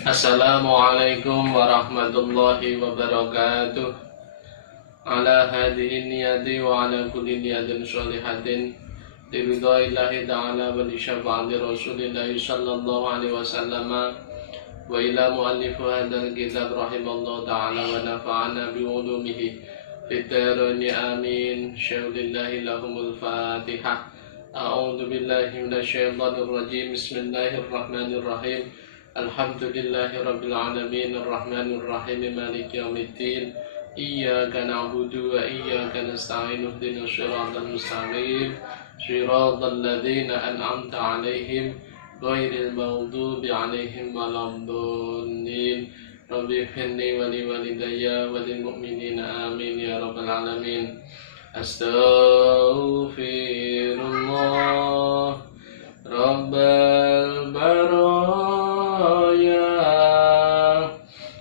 Assalamualaikum warahmatullahi wabarakatuh. Ala hadhihi niyati wa ala kulli niyatin sholihatin liridha'illahi ta'ala wa li syafa'ati rasulillahi sallallahu alaihi wasallam wa ila muallifu hadzal kitab rahimallahu ta'ala wa nafa'ana bi ulumihi fid dharain amin. Syaulillahi lahumul fatihah. A'udzu billahi minasyaitonir rajim. Bismillahirrahmanirrahim. Alhamdulillahi rabbil alamin arrahmanir rahim maliki yaumiddin. Iyyaka na'budu wa iyyaka nasta'in ihdinas siratal mustaqim siratal ladzina an'amta 'alaihim ghairil maghdubi 'alaihim waladdallin. Rabbi ighfirli wa li walidayya wa lil mu'minina amin ya rabbal alamin. Astaghfirullah rabbal baraya.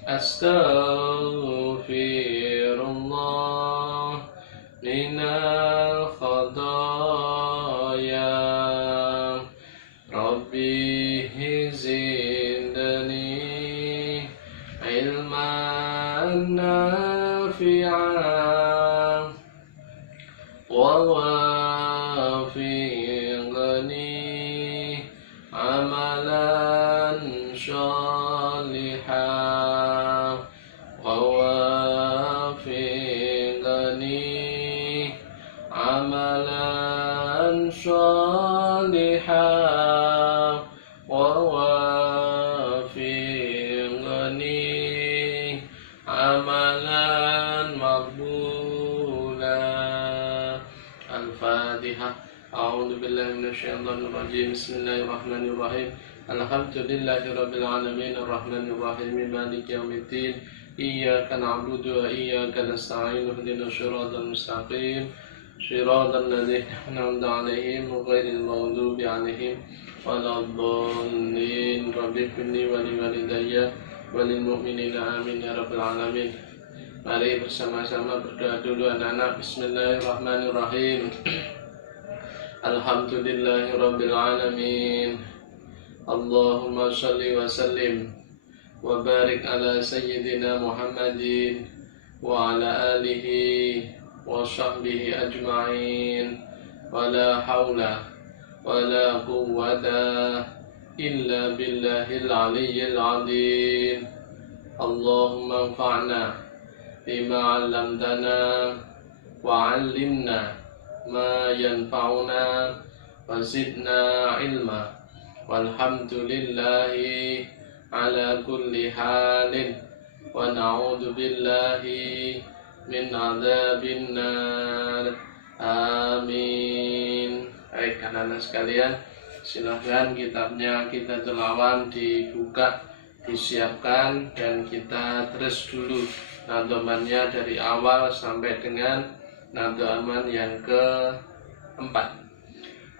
Astaghfirullah minal khadaya. Rabbi zidni ilman nafi'an wa wafiqni amalan sholihan wa wafiqni amalan sholihan wa wafiqni amalan maqbula. Al-Fatihah. A'udzu billahi minasyaitonir rajim. Bismillahirrahmanirrahim. Alhamdulillahi rabbil alamin arrahmanir rahim maliki yaumiddin. Iyyaka na'budu wa iyyaka nasta'in ihdinas siratal mustaqim siratal ladzina an'amta 'alaihim ghairil maghdubi 'alaihim waladdallin. Rabbi ighfirli wa li walidayya wa lil mu'minina amin ya rabbal alamin. Mari bersama-sama berdoa dulu anak-anak. Bismillahirrahmanirrahim. Alhamdulillahi rabbil alamin. Allahumma shalli wa sallim wa barik ala sayyidina Muhammadin wa ala alihi wa sahbihi ajma'in. Wa la hawla wa la quwwata illa billahil aliyyil azim. Allahumma anfa'na bima 'allamtana wa 'allimna ma yanfa'una wa zidna ilma. Walhamdulillahi ala kulli halin wa na'udzu billahi min adzabin nar. Amin. Baik anak-anak sekalian, silahkan kitabnya kita telawan dibuka, disiapkan, dan kita terus dulu nadhamannya dari awal sampai dengan nadhaman yang keempat.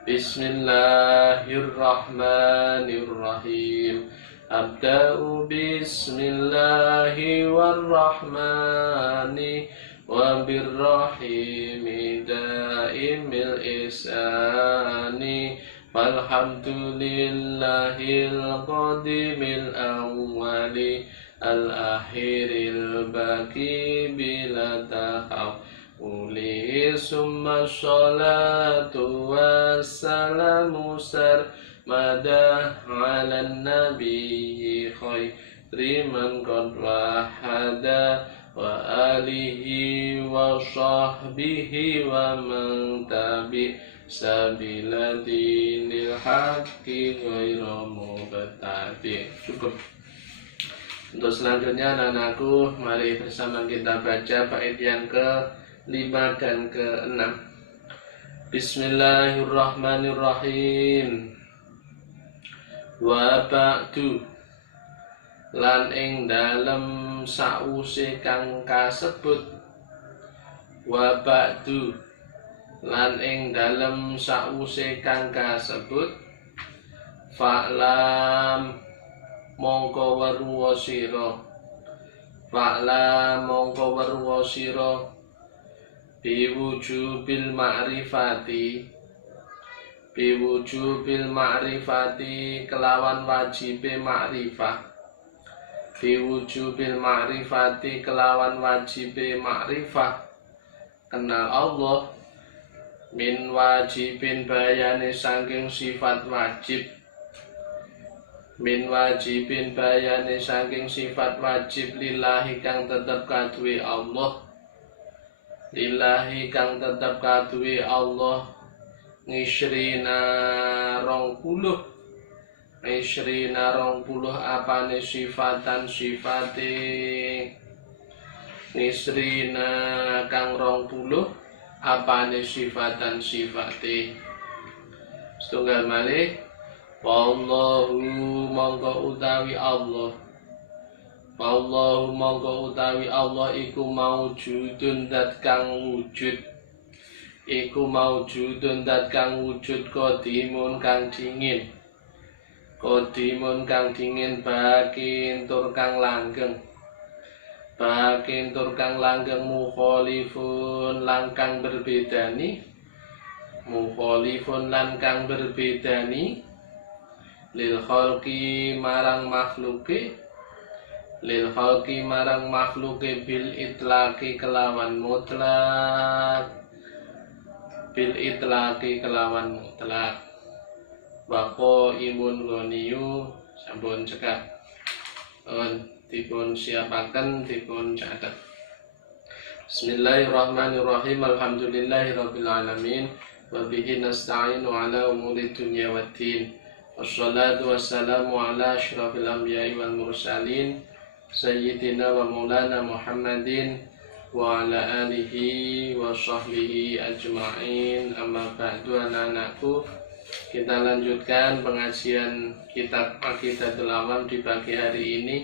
Bismillahirrahmanirrahim. Abda'u bismillahi warrahmani wa birrahimi daimil isani. Walhamdulillahil qadimil awwali al-akhiril baqi bila tahawuli. Summa sholatu wassalamu sarmadah ala nabiyyi khairi man qad wahada wa alihi wa sahbihi wa man tabi sabila dinil haqqi ghairu mubtadi. Cukup. Untuk selanjutnya anak-anakku, mari bersama kita baca bait yang ke-5 dan ke-6. Bismillahirrahmanirrahim. Wa ba'du, lan ing dalem sause kang kasebut. Wa ba'du, lan ing dalem sause kang kasebut. Fa'lam, mongko weruh sira. Fa'lam, mongko weruh sira biwujubil ma'rifati kelawan wajibe ma'rifah. fi wujubil ma'rifati kelawan wajibe ma'rifah kenal Allah, min wajibin bayane saking sifat wajib, min wajibin bayane saking sifat wajib lillahi kang tetep kaduwe Allah, lillahi kang tetep kaduwe Allah, ngisrina 20 Isrina 20 apane sifatan sifate, Isrina kang 20 apane sifatan sifate. Setunggal malih, wallahu mongko utawi Allah, wallahu mongko utawi Allah iku maujudun dat kang wujud, iku maujudun dat kang wujud qadimun kang dingin, qadimun kang dingin, bakin tur kang langgeng, bakin tur kang langgeng, mukhalifun lan kang berbedani, mukhalifun lan kang berbedani, lil khalqi marang makhluke, lil khalqi marang makhluke, bil itlaqi kelawan mutlak, bil itlaqi kelawan mutlak. Bako imun goniyu sampun cekak dipun siapaken dipun catet. Bismillahirrahmanirrahim. Alhamdulillahirabbil alamin wa bihi nasta'inu ala umuri dunya waddin. Wassalatu wassalamu ala asyrafil anbiya'i wal mursalin sayyidina wa maulana Muhammadin wa ala alihi wa sahbihi ajma'in. Amma ba'du, anak-anakku, kita lanjutkan pengajian kitab Aqidatul Awam di pagi hari ini.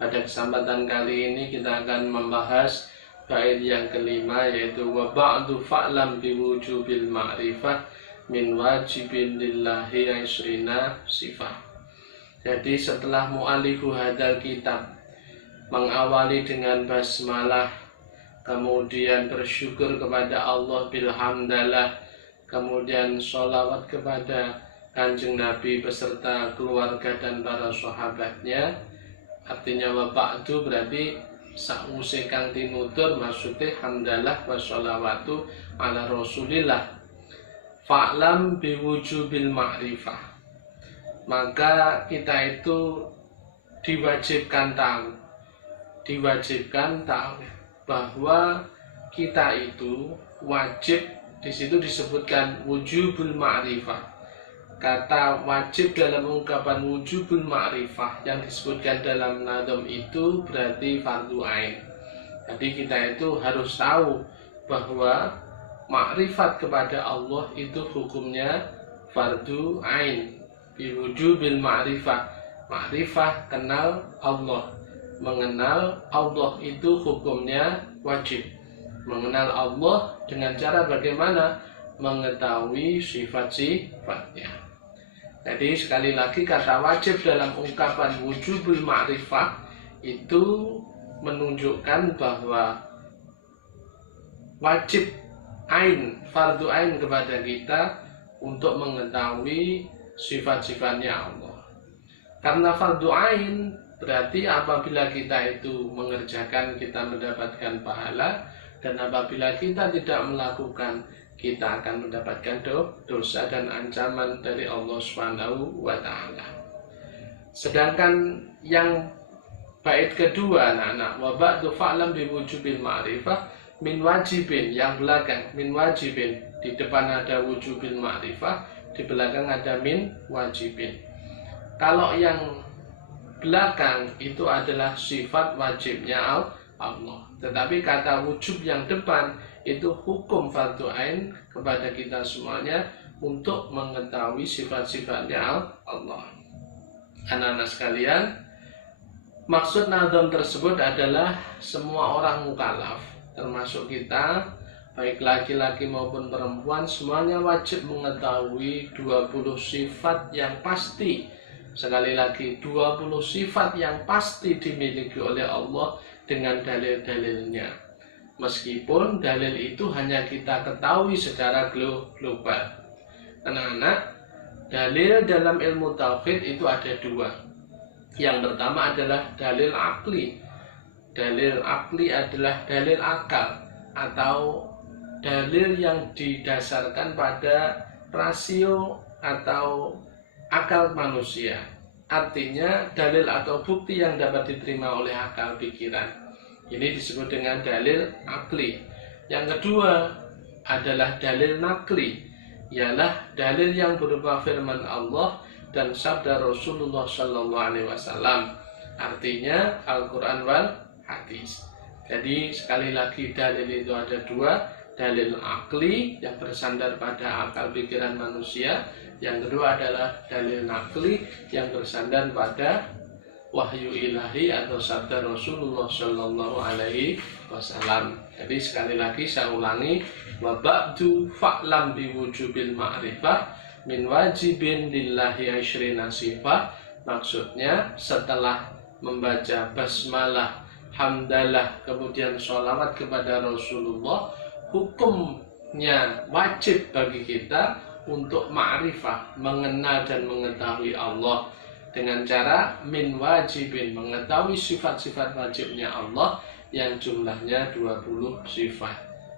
Pada kesempatan kali ini kita akan membahas bait yang kelima, yaitu wa ba'du fa'lam biwujubil ma'rifah min wajibin lillahi isrina sifah. Jadi setelah mu'alifu hadal kitab mengawali dengan basmalah, kemudian bersyukur kepada Allah bilhamdalah, kemudian sholawat kepada Kanjeng Nabi beserta keluarga dan para sahabatnya. Artinya wa ba'du berarti sa'use kang tinutur, maksudnya hamdalah wa sholawatu ala rasulillah. Fa'lam biwujubil ma'rifah, maka kita itu diwajibkan tahu bahwa kita itu wajib. Di situ disebutkan wujubul ma'rifah. Kata wajib dalam ungkapan wujubul ma'rifah yang disebutkan dalam nadom itu berarti fardu ain. Jadi kita itu harus tahu bahwa ma'rifat kepada Allah itu hukumnya fardu ain. Biwujubil ma'rifah, ma'rifah kenal Allah, mengenal Allah itu hukumnya wajib. Mengenal Allah dengan cara bagaimana? Mengetahui sifat-sifatnya. Jadi sekali lagi kata wajib dalam ungkapan wujubul ma'rifah itu menunjukkan bahwa wajib ain, fardu ain kepada kita untuk mengetahui sifat-sifatnya Allah. Karena fardu ain berarti apabila kita itu mengerjakan kita mendapatkan pahala, dan apabila kita tidak melakukan kita akan mendapatkan dosa dan ancaman dari Allah Subhanahu wa ta'ala. Sedangkan yang bait kedua, anak-anak, wa ba'du fa'lam biwujubil ma'rifah min wajibin, yang belakang min wajibin, di depan ada wujubil ma'rifah, di belakang ada min wajibin. Kalau yang belakang itu adalah sifat wajibnya Allah, tetapi kata wujub yang depan itu hukum fardu ain kepada kita semuanya untuk mengetahui sifat-sifatnya Allah. Anak-anak sekalian, maksud nazam tersebut adalah semua orang mukallaf, termasuk kita, baik laki-laki maupun perempuan, semuanya wajib mengetahui 20 sifat yang pasti. Sekali lagi, 20 sifat yang pasti dimiliki oleh Allah dengan dalil-dalilnya. Meskipun dalil itu hanya kita ketahui secara global. Anak-anak, dalil dalam ilmu tauhid itu ada dua. Yang pertama adalah dalil akli. Dalil akli adalah dalil akal atau dalil yang didasarkan pada rasio atau akal manusia. Artinya dalil atau bukti yang dapat diterima oleh akal pikiran. Ini disebut dengan dalil akli. Yang kedua adalah dalil nakli, ialah dalil yang berupa firman Allah dan sabda Rasulullah SAW. Artinya Al-Quran wal hadis. Jadi sekali lagi dalil itu ada dua, dalil akli yang bersandar pada akal pikiran manusia. Yang kedua adalah dalil nakli yang bersandar pada wahyu ilahi atau sabda Rasulullah SAW. Jadi sekali lagi saya ulangi, wa ba'du fa'lam biwujubil ma'rifah min wajibin lillahi asyrina sifah. Maksudnya setelah membaca basmalah, hamdalah, kemudian sholawat kepada Rasulullah, hukumnya wajib bagi kita untuk ma'rifah, mengenal dan mengetahui Allah dengan cara min wajibin, mengetahui sifat-sifat wajibnya Allah yang jumlahnya 20 sifat,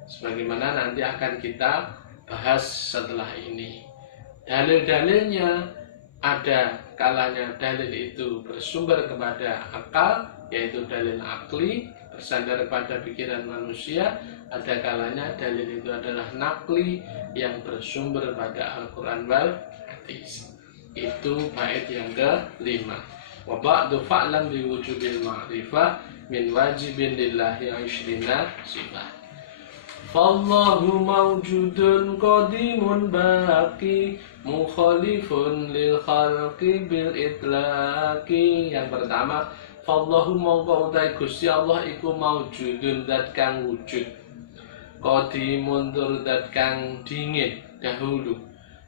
sebagaimana nanti akan kita bahas setelah ini. Dalil-dalilnya ada kalanya dalil itu bersumber kepada akal, yaitu dalil akli bersandar pada pikiran manusia. Ada kalanya dalil itu adalah nakli yang bersumber pada Al-Quran wal hadis. Itu bait yang kelima. Wa ba'du fa'lam biwujubil ma'rifah min wajibin lillahi asyrina sifat. Fallahu mawjudun qadimun baqi mukhalifun lil khalqi bil itlaqi. Yang pertama, fallahu mongko utai Gusti Allah iku mawjudun zat kang wujud, qadimun tur zat kang dingin dahulu,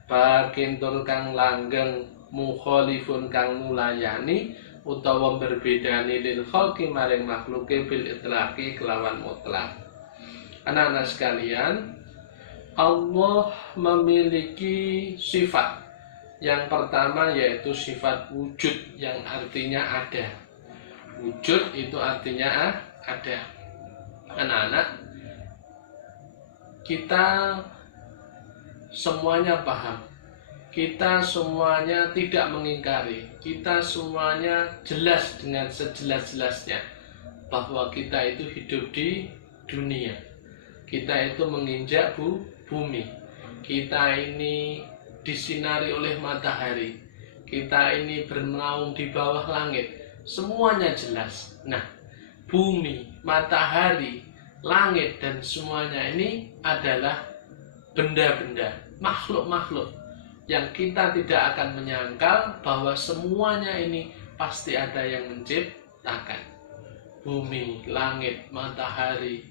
baqin tur kang langgeng, mukhalifun kang mulayani utawa berbedani lil khalqi maring makhluke bil itlaqi kelawan mutlak. Anak-anak sekalian, Allah memiliki sifat. Yang pertama yaitu sifat wujud, yang artinya ada. Wujud itu artinya ada. Anak-anak, kita semuanya paham, kita semuanya tidak mengingkari, kita semuanya jelas dengan sejelas-jelasnya bahwa kita itu hidup di dunia. Kita itu menginjak bumi. Kita ini disinari oleh matahari. Kita ini bernaung di bawah langit. Semuanya jelas. Nah, bumi, matahari, langit, dan semuanya ini adalah benda-benda, makhluk-makhluk yang kita tidak akan menyangkal bahwa semuanya ini pasti ada yang menciptakan. Bumi, langit, matahari,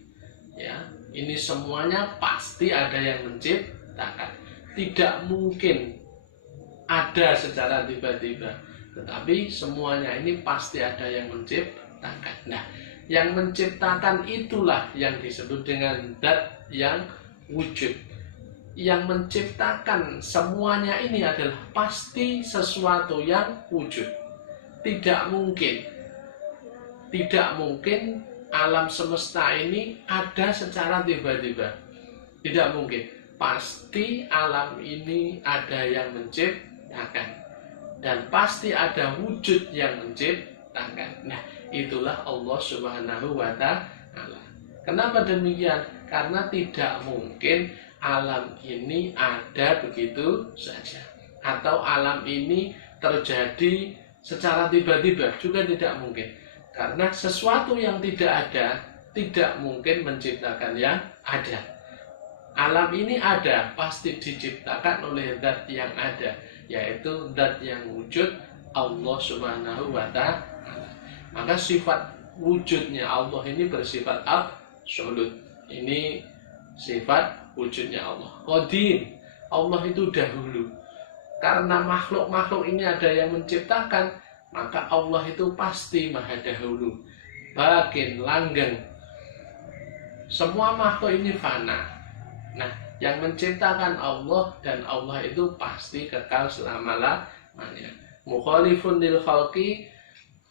ya, ini semuanya pasti ada yang menciptakan. Tidak mungkin ada secara tiba-tiba, tetapi semuanya ini pasti ada yang menciptakan. Nah, yang menciptakan itulah yang disebut dengan zat yang wujud. Yang menciptakan semuanya ini adalah pasti sesuatu yang wujud. Tidak mungkin alam semesta ini ada secara tiba-tiba. Tidak mungkin. Pasti alam ini ada yang menciptakan, dan pasti ada wujud yang menciptakan. Nah, itulah Allah Subhanahu wa ta'ala. Kenapa demikian? Karena tidak mungkin alam ini ada begitu saja, atau alam ini terjadi secara tiba-tiba, juga tidak mungkin. Karena sesuatu yang tidak ada tidak mungkin menciptakan yang ada. Alam ini ada, pasti diciptakan oleh zat yang ada, yaitu zat yang wujud, Allah Subhanahu wa ta'ala. Maka sifat wujudnya Allah ini bersifat absolut. Ini sifat wujudnya Allah. Qadim, Allah itu dahulu. Karena makhluk-makhluk ini ada yang menciptakan, maka Allah itu pasti maha dahulu. Bakin, langgeng. Semua makhluk ini fana. Nah, yang menciptakan Allah, dan Allah itu pasti kekal selama-lamanya. Mukhalifun lil khalqi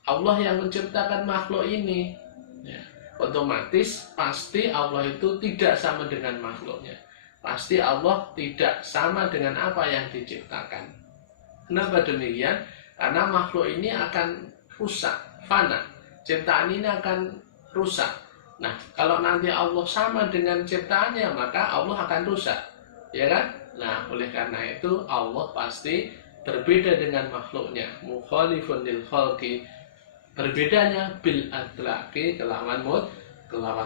Allah yang menciptakan makhluk ini. Ya, otomatis pasti Allah itu tidak sama dengan makhluknya. Pasti Allah tidak sama dengan apa yang diciptakan. Kenapa demikian? Karena makhluk ini akan rusak, fana. Ciptaan ini akan rusak. Nah, kalau nanti Allah sama dengan ciptaannya, maka Allah akan rusak. Ya kan? Nah, oleh karena itu Allah pasti berbeda dengan makhluknya. Mukhalifun lil khalqi, berbedanya bil atlaqi kelawan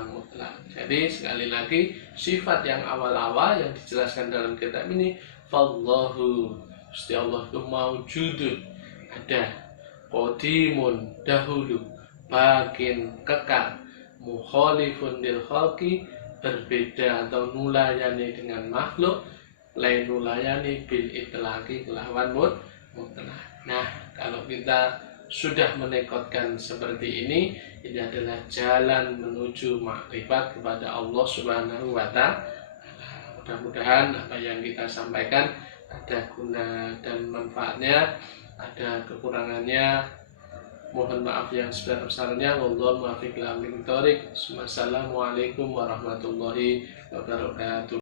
mutlak. Jadi sekali lagi sifat yang awal-awal yang dijelaskan dalam kitab ini, fallahu, Gusti Allah itu maujudun, ada, qadimun, dahulu, bakin, kekal, mukhalifun lil khalqi, berbeda atau nulayani dengan makhluk, lain nulayani bil itlaqi kelawan mutlak. Nah, kalau kita sudah menekodkan seperti ini adalah jalan menuju makrifat kepada Allah Subhanahu wa Ta'ala. Mudah-mudahan apa yang kita sampaikan ada guna dan manfaatnya, ada kekurangannya mohon maaf yang sebesar-besarnya. Wallahu muwaffiq ila aqwamit thoriq. Wassalamualaikum warahmatullahi wabarakatuh.